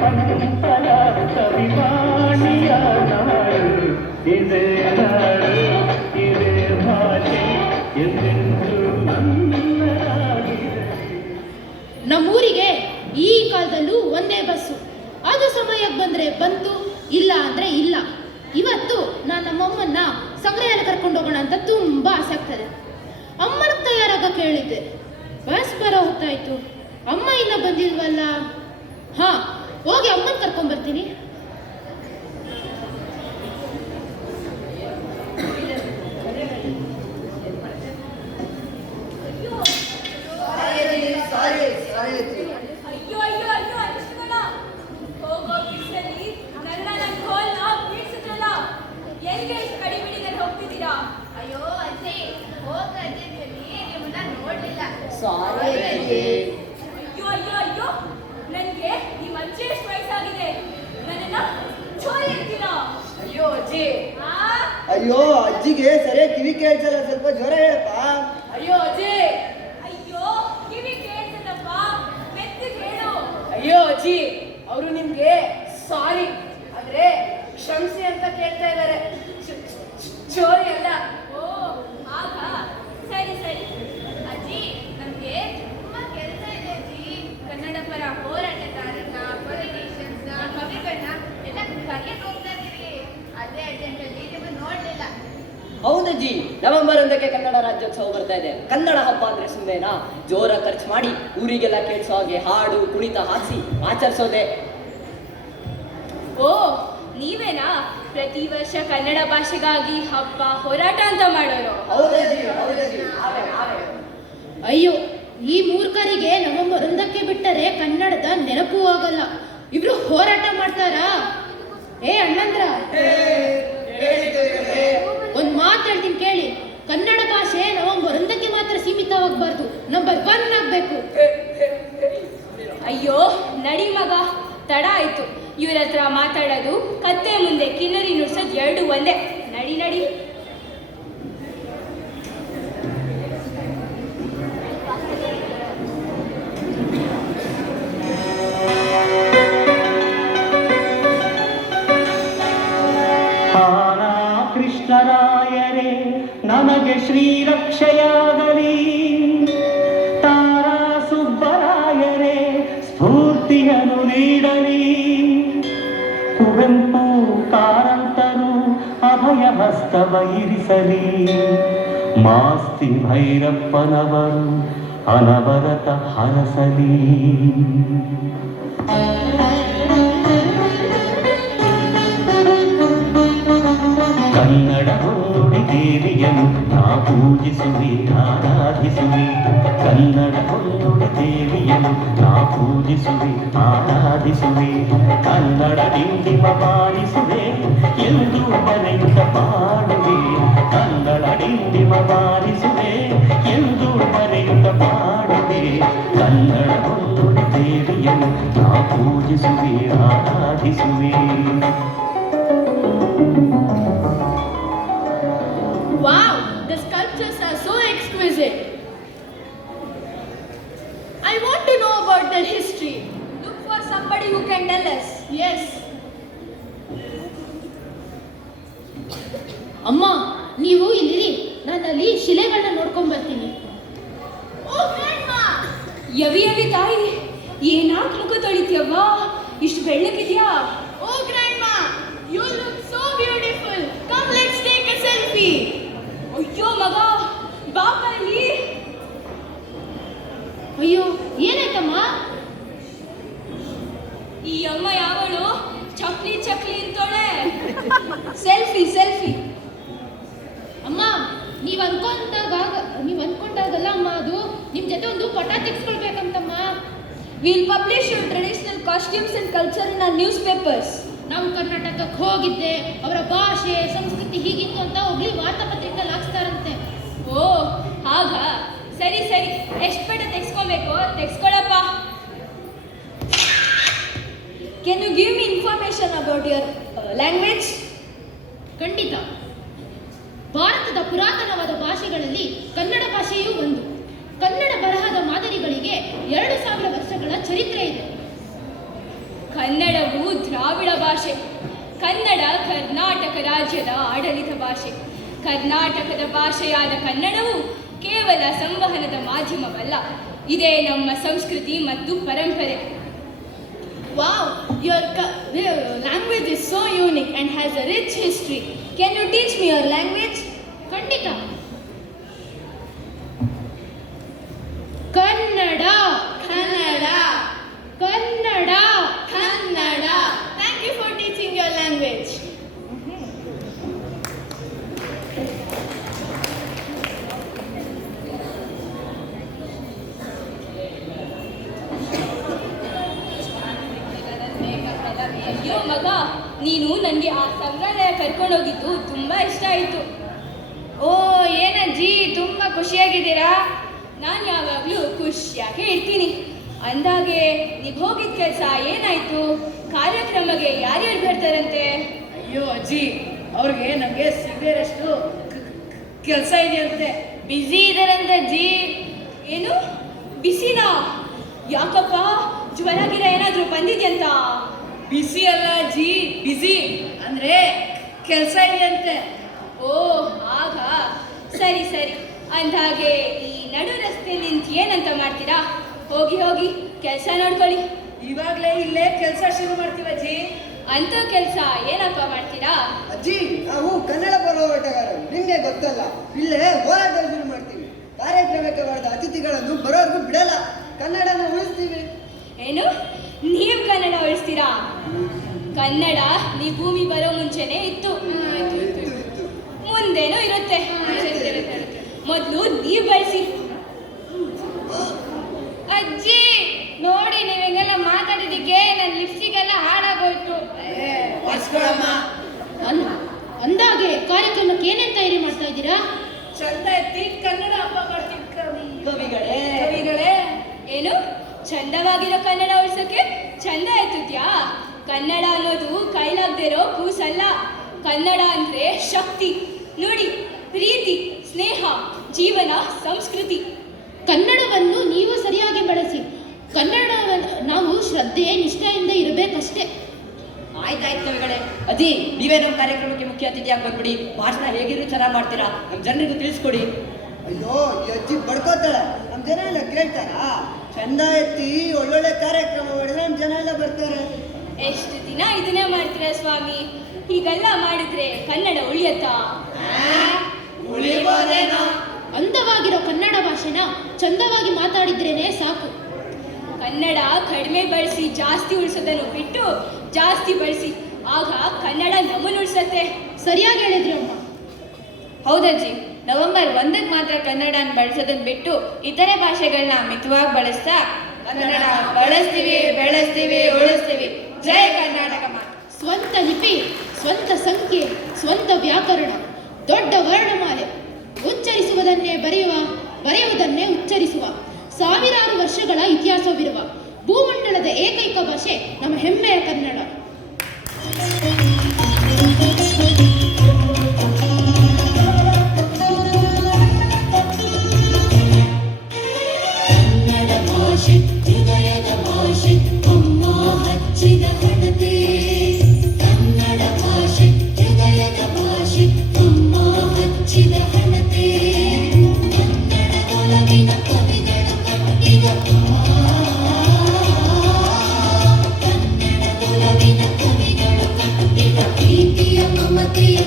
ಪಂಪಲ ಕವಿವಾಣಿಯ ನಾಡು ಇದೇ ನಾಡು ಇದೇ ಭಾಷೆ ಎಂದೆಂದು ನನ್ನದಾಗಿದೆ. ನಮ್ಮೂರಿಗೆ ಈ ಕಾಲದಲ್ಲೂ ಒಂದೇ ಬಸ್ಸು. ಅದು ಸಮಯಕ್ಕೆ ಬಂದರೆ ಬಂತು, ಇಲ್ಲ ಅಂದರೆ ಇಲ್ಲ. ಇವತ್ತು ನಾನು ನಮ್ಮಮ್ಮನ್ನ ಸಂಗ್ರಹಾಲಯ ಕರ್ಕೊಂಡು ಹೋಗೋಣ ಅಂತ ತುಂಬ ಆಸೆ ಆಗ್ತದೆ. ಅಮ್ಮನ ತಯಾರಾಗ ಕೇಳಿದ್ದೆ. ಬಸ್ ಬರೋ ಹೊತ್ತಾಯ್ತು, ಅಮ್ಮ ಇನ್ನ ಬಂದಿಲ್ವಲ್ಲ. ಹಾಂ, ಹೋಗಿ ಅಮ್ಮನ ಕರ್ಕೊಂಡ್ಬರ್ತೀನಿ. ಅಯ್ಯೋ ಅಜ್ಜಿಗೆ ಸರಿಯಾಗಿ ಕಿವಿ ಕೇಳಿಸಲ್ಲ, ಸ್ವಲ್ಪ ಜ್ವರ ಹೇಳಪ್ಪ. ಅಯ್ಯೋ ಅಜ್ಜಿ, ಅಯ್ಯೋ ಕಿವಿ ಕೇಳಿಸಲ್ಲಪ್ಪ, ಮೆತ್ತಿಗೆ ಹೇಳು. ಅಯ್ಯೋ ಅಜ್ಜಿ, ಅವರು ನಿಮ್ಗೆ ಸಾರಿ ಆದ್ರೆ ಕ್ಷಮಿಸಿ ಅಂತ ಕೇಳ್ತಾ ಇದ್ದಾರೆ, ಚೋರಿ ಅಲ್ಲ. ಓ ಆಗ ಸರಿ ಸರಿ. ಅಜ್ಜಿ, ನಮ್ಗೆ ತುಂಬಾ ಕೆಲಸ ಇದೆ ಅಜ್ಜಿ. ಕನ್ನಡ ಪರ ಹೋರಾಟಗಾರರನ್ನ, ಪೊಲಿಟಿಷಿಯನ್ಸ್ನ, ಕವಿಗಳನ್ನ ಎಲ್ಲ ಕರೆಯಕ್ಕೆ ಹೋಗ್ತಾ ಇದೀವಿ. ಅದೇ ಅರ್ಜೆಂಟಲ್ಲಿ ನಿಮ್ಮನ್ನು ನೋಡ್ಲಿಲ್ಲ. ಹೌದಜ್ಜಿ, ನವೆಂಬರ್ 1ಕ್ಕೆ ಕನ್ನಡ ರಾಜ್ಯೋತ್ಸವ ಬರ್ತಾ ಇದೆ. ಕನ್ನಡ ಹಬ್ಬ ಅಂದ್ರೆ ಸುಮ್ಮನೆನಾ? ಜೋರ ಖರ್ಚು ಮಾಡಿ ಊರಿಗೆಲ್ಲ ಕೇಳಿಸೋ ಹಾಗೆ ಹಾಡು ಕುಣಿತ ಹಾಸಿ ಆಚರಿಸೋದೆ. ಓ ನೀವೇನಾ ಪ್ರತಿ ವರ್ಷ ಕನ್ನಡ ಭಾಷೆಗಾಗಿ ಹಬ್ಬ ಹೋರಾಟ ಅಂತ ಮಾಡೋರು? ಅಯ್ಯೋ, ಈ ಮೂರ್ಖರಿಗೆ ನವೆಂಬರ್ 1ಕ್ಕೆ ಬಿಟ್ಟರೆ ಕನ್ನಡದ ನೆನಪೂ ಆಗಲ್ಲ. ಇಬ್ರು ಹೋರಾಟ ಮಾಡ್ತಾರಾ? ಏ ಅಣ್ಣಂದ್ರ, ಒಂದ್ ಮಾತು ಹೇಳ್ತೀನಿ ಕೇಳಿ. ಕನ್ನಡ ಭಾಷೆ ನವೆಂಬರ್ 1ಕ್ಕೆ ಮಾತ್ರ ಸೀಮಿತವಾಗಬಾರ್ದು, ನಂಬರ್ 1 ಆಗ್ಬೇಕು. ಅಯ್ಯೋ ನಡಿ ಮಗ, ತಡ ಆಯ್ತು. ಇವ್ರ ಹತ್ರ ಮಾತಾಡೋದು, ಕತ್ತೆ ಮುಂದೆ ಕಿನ್ನರಿ ನುಡ್ಸೋದು ಎರಡು ಒಂದೇ. ನಡಿ ನಡಿ. ಕೃಷ್ಣರಾಯರೇ ನಮಗೆ ಶ್ರೀರಕ್ಷೆಯಾಗಲಿ, ತಾರಾ ಸುಬ್ಬರಾಯರೇ ಸ್ಫೂರ್ತಿಯನ್ನು ನೀಡಲಿ, ಕುವೆಂಪು ಕಾರಂತರು ಅಭಯ ಹಸ್ತವ ಇರಿಸಲಿ, ಮಾಸ್ತಿ ಭೈರಪ್ಪನವರು ಅನವರತ ಹರಸಲಿ. ಕನ್ನಡ ನುಡಿ ದೇವಿಯನ್ನು ನಾ ಪೂಜಿಸುವೆ ಆರಾಧಿಸುವೆ, ಕನ್ನಡ ನುಡಿ ದೇವಿಯನ್ನು ನಾ ಪೂಜಿಸುವೆ ಆರಾಧಿಸುವೆ, ಕನ್ನಡ ಡಿಂಡಿಮ ಬಾರಿಸುವೆ ಎಂದು ಬರೆಯುತ್ತ ಪಾಡುವೆ, ಕನ್ನಡ ಡಿಂಡಿಮ ಬಾರಿಸುವೆ ಎಂದು ಬರೆಯುತ್ತ ಪಾಡುವೆ, ಕನ್ನಡ ನುಡಿ ದೇವಿಯನ್ನು ನಾ ಪೂಜಿಸುವೆ ಆರಾಧಿಸುವೆ. Wow, the sculptures are so exquisite. I want to know about their history. Look for somebody who can tell us. Yes. ಅಮ್ಮ, ನೀವು ಇಲ್ಲಿರಿ, ನಾನಲ್ಲಿ ಶಿಲೆಗಳನ್ನ ನೋಡ್ಕೊಂಡ್ ಬರ್ತೀನಿ. ಓ ಗ್ರ್ಯಾಂಡ್ಮಾ, ಯವಿ ಯವಿ ತಾಯಿ, ಏನಾಗ್ ಮುಖ ತೊಳಿತೀಯವ್ವ, ಇಷ್ಟು ಬೆಳ್ಳಗಿದ್ಯಾ? Oh grandma, you look so beautiful. Come, let's take a selfie. ಅಯ್ಯೋ ಮಗ, ಬಾಪ ಇಲ್ಲಿ. ಅಯ್ಯೋ, ಏನಾಯ್ತಮ್ಮ? ಈ ಅಮ್ಮ ಯಾವಳು ಚಕ್ಲಿ ಚಕ್ಲಿ ಇರ್ತೋಳೆ. Selfie selfie. ಅಮ್ಮ, ನೀವ್ ಅನ್ಕೊಂಡಾಗಲ್ಲ ಅಮ್ಮ, ಅದು ನಿಮ್ ಜೊತೆ ಒಂದು ಫೋಟೋ ತೆಗೆಸ್ಕೊಳ್ಬೇಕಂತಮ್ಮ. We'll publish your traditional costumes and culture in our newspapers. ನಾವು ಕರ್ನಾಟಕಕ್ಕೆ ಹೋಗಿದ್ದೆ, ಅವರ ಭಾಷೆ ಸಂಸ್ಕೃತಿ ಹೀಗಿತ್ತು ಅಂತ ಹೋಗ್ಲಿ ವಾರ್ತಾಪತ್ರಿಕೆಯಲ್ಲಿ ಹಾಕ್ಸ್ತಾರಂತೆ. ಓ ಹಾಗ, ಸರಿ ಸರಿ. ಎಷ್ಟು ಬೇಡ ತೆಗೆಸ್ಕೋಬೇಕು ತೆಗೆಸ್ಕೊಳಪ್ಪ. Can you give me information about your language? ಖಂಡಿತ. ಭಾರತದ ಪುರಾತನವಾದ ಭಾಷೆಗಳಲ್ಲಿ ಕನ್ನಡ ಭಾಷೆಯೂ ಒಂದು. ಕನ್ನಡ ಬರಹದ ಮಾದರಿಗಳಿಗೆ 2000 ವರ್ಷಗಳ ಚರಿತ್ರೆ ಇದೆ. ಕನ್ನಡ ದ್ರಾವಿಡ ಭಾಷೆ. ಕನ್ನಡ ಕರ್ನಾಟಕ ರಾಜ್ಯದ ಆಡಳಿತ ಭಾಷೆ. ಕರ್ನಾಟಕದ ಭಾಷೆಯಾದ ಕನ್ನಡವು ಕೇವಲ ಸಂವಹನದ ಮಾಧ್ಯಮವಲ್ಲ, ಇದೇ ನಮ್ಮ ಸಂಸ್ಕೃತಿ ಮತ್ತು ಪರಂಪರೆ. Wow, your language is so unique and has a rich history. Can you teach me your language? ಖಂಡಿತ. Kannada Kannada Kannada Kannada. Thank you for teaching your language. ಅಯ್ಯೋ ಮಗ, ನೀನು ನನಗೆ ಆ ಸಂಗ್ರಹಾಲಯ ಕರ್ಕೊಂಡೋಗಿದ್ದು ತುಂಬಾ ಇಷ್ಟ ಆಯಿತು. ಓ ಏನಜ್ಜಿ, ತುಂಬಾ ಖುಷಿಯಾಗಿದ್ದೀರಾ? ನಾನು ಯಾವಾಗಲೂ ಖುಷಿಯಾಗಿ ಇರ್ತೀನಿ. ಅಂದಾಗೆ ನೀವು ಹೋಗಿದ್ದ ಕೆಲಸ ಏನಾಯ್ತು? ಕಾರ್ಯಕ್ರಮಕ್ಕೆ ಯಾರ್ಯಾರು ಬರ್ತಾರಂತೆ? ಅಯ್ಯೋ ಅಜ್ಜಿ, ಅವ್ರಿಗೆ ನಮಗೆ ಸಿಗರೇರಷ್ಟು ಕೆಲಸ ಇದೆಯಂತೆ. ಬ್ಯುಸಿ ಇದಾರಂತೆ ಅಜ್ಜಿ. ಏನು ಬಿಸಿನಾ? ಯಾಕಪ್ಪ, ಜ್ವರ ಗಿರ ಏನಾದರೂ ಬಂದಿದ್ಯಂತ? ಬಿಸಿ ಅಲ್ಲ ಅಜ್ಜಿ, ಬಿಸಿ ಅಂದ್ರೆ ಕೆಲಸ ಇದೆಯಂತೆ. ಓ ಆಗ ಸರಿ ಸರಿ. ಅಂದಾಗೆ ಈ ನಡು ರಸ್ತೆಯಲ್ಲಿ ನಿಂತು ಏನಂತ ಮಾಡ್ತೀರಾ? ಹೋಗಿ ಹೋಗಿ ಕೆಲಸ ನೋಡ್ಕೊಳ್ಳಿ. ಇವಾಗ್ಲೇ ಇಲ್ಲೇ ಕೆಲಸ ಶುರು ಮಾಡ್ತೀವಿ ಅಜ್ಜಿ. ಅಂತ ಕೆಲಸ ಏನಪ್ಪ ಮಾಡ್ತೀರಾ? ಅಜ್ಜಿ, ನಾವು ಕನ್ನಡ ಹೋರಾಟಗಾರರು, ನಿಮಗೆ ಗೊತ್ತಲ್ಲ. ಇಲ್ಲೇ ಹೋರಾಟ ಶುರು ಮಾಡ್ತೀವಿ. ಕಾರ್ಯಕ್ರಮಕ್ಕೆ ಬರೆದ ಅತಿಥಿಗಳನ್ನು ಬರೋರ್ಗೂ ಬಿಡಲ್ಲ. ಕನ್ನಡನ ಉಳಿಸ್ತೀವಿ. ಏನು, ನೀವು ಕನ್ನಡ ಉಳಿಸ್ತೀರಾ? ಕನ್ನಡ ಈ ಭೂಮಿ ಬರೋ ಮುಂಚೆನೆ ಇತ್ತು, ಮುಂದೇನೂ ಇರುತ್ತೆ. ಮೊದಲು ನೀವು ಬಳಸಿ. ಅಜ್ಜಿ ನೋಡಿ, ನೀವು ಹಿಂಗೆಲ್ಲ ಮಾತಾಡಿದ್ದಕ್ಕೆ ನನ್ನ ಲಿಪ್ಸ್ಟಿಕ್ ಎಲ್ಲ ಹಾಳಾಗೋಯ್ತು. ಅಂದಾಗೆ ಕಾರ್ಯಕ್ರಮಕ್ಕೆ ಏನೇನು ತಯಾರಿ ಮಾಡ್ತಾ ಇದ್ದೀರಾ? ಚಂದ ಎತ್ತಿ ಕನ್ನಡ ಹಬ್ಬ ಮಾಡ್ತೀವಿ ಕವಿಗಳೇ. ಕವಿಗಳೇ. ಏನು, ಚಂದವಾಗಿರೋ ಕನ್ನಡ ಉಳ್ಸೋಕೆ ಚಂದ ಎತ್ತುತ್ಯಾ? ಕನ್ನಡ ಅನ್ನೋದು ಕೈಲಾಗದೇ ಇರೋ ಕೂಸಲ್ಲ. ಕನ್ನಡ ಅಂದ್ರೆ ಶಕ್ತಿ, ನುಡಿ, ಪ್ರೀತಿ, ಸ್ನೇಹ, ಜೀವನ, ಸಂಸ್ಕೃತಿ. ಕನ್ನಡವನ್ನು ನೀವು ಸರಿಯಾಗಿ ಬಳಸಿ. ಕನ್ನಡವನ್ನು ನಾವು ಶ್ರದ್ಧೆ ನಿಷ್ಠೆಯಿಂದ ಇರಬೇಕಷ್ಟೇ. ಆಯ್ತಾಯ್ತು ಕವಿಗಳೇ. ಅಜ್ಜಿ, ನೀವೇ ನಮ್ಮ ಕಾರ್ಯಕ್ರಮಕ್ಕೆ ಮುಖ್ಯ ಅತಿಥಿಯಾಗಿ ಬಂದ್ಬಿಡಿ. ಭಾಷಣ ಹೇಗಿದ್ರು ಚೆನ್ನಾಗಿ ಮಾಡ್ತೀರಾ, ನಮ್ಮ ಜನರಿಗೂ ತಿಳಿಸ್ಕೊಡಿ. ಅಯ್ಯೋ, ಈ ಅಜ್ಜಿ ಬಡ್ಕೋತಾಳೆ. ನಮ್ಮ ಜನ ಎಲ್ಲ ಕೇಳ್ತಾರಾ? ಚಂದ ಎತ್ತಿ ಒಳ್ಳೊಳ್ಳೆ ಕಾರ್ಯಕ್ರಮ ಮಾಡಿದ್ರೆ ನಮ್ಮ ಜನ ಎಲ್ಲ ಬರ್ತಾರೆ. ಎಷ್ಟು ದಿನ ಇದನ್ನೇ ಮಾಡ್ತೀರಾ ಸ್ವಾಮಿ? ಹೀಗೆಲ್ಲ ಮಾಡಿದ್ರೆ ಕನ್ನಡ ಉಳಿಯತ್ತಾ? ಉಳಿಬೋದೇನೋ. ಅಂದವಾಗಿರೋ ಕನ್ನಡ ಭಾಷೆನ ಚಂದವಾಗಿ ಮಾತಾಡಿದ್ರೇನೆ ಸಾಕು. ಕನ್ನಡ ಕಡಿಮೆ ಬಳಸಿ ಜಾಸ್ತಿ ಉಳಿಸೋದನ್ನು ಬಿಟ್ಟು ಜಾಸ್ತಿ ಬಳಸಿ, ಆಗ ಕನ್ನಡ ನಮ್ಮನ್ನು ಉಳಿಸತ್ತೆ. ಸರಿಯಾಗಿ ಹೇಳಿದ್ರಿ ಅಮ್ಮ. ಹೌದಜ್ಜಿ, ನವೆಂಬರ್ 1ಕ್ಕೆ ಮಾತ್ರ ಕನ್ನಡನ ಬಳಸೋದನ್ನ ಬಿಟ್ಟು ಇತರೆ ಭಾಷೆಗಳನ್ನ ಮಿತವಾಗಿ ಬಳಸ್ತಾ ಕನ್ನಡ ಬಳಸ್ತೀವಿ, ಬೆಳೆಸ್ತೀವಿ, ಉಳಿಸ್ತೀವಿ. ಜೈ ಕರ್ನಾಟಕ ಮಾತೆ. ಸ್ವಂತ ಲಿಪಿ, ಸ್ವಂತ ಸಂಖ್ಯೆ, ಸ್ವಂತ ವ್ಯಾಕರಣ, ದೊಡ್ಡ ವರ್ಣಮಾಲೆ, ಉಚ್ಚರಿಸುವುದನ್ನೇ ಬರೆಯುವುದನ್ನೇ ಉಚ್ಚರಿಸುವ, ಸಾವಿರಾರು ವರ್ಷಗಳ ಇತಿಹಾಸವಿರುವ ಭೂಮಂಡಲದ ಏಕೈಕ ಭಾಷೆ ನಮ್ಮ ಹೆಮ್ಮೆಯ ಕನ್ನಡ. ಪ್ರೀತಿಯ ಮಮತೆಯ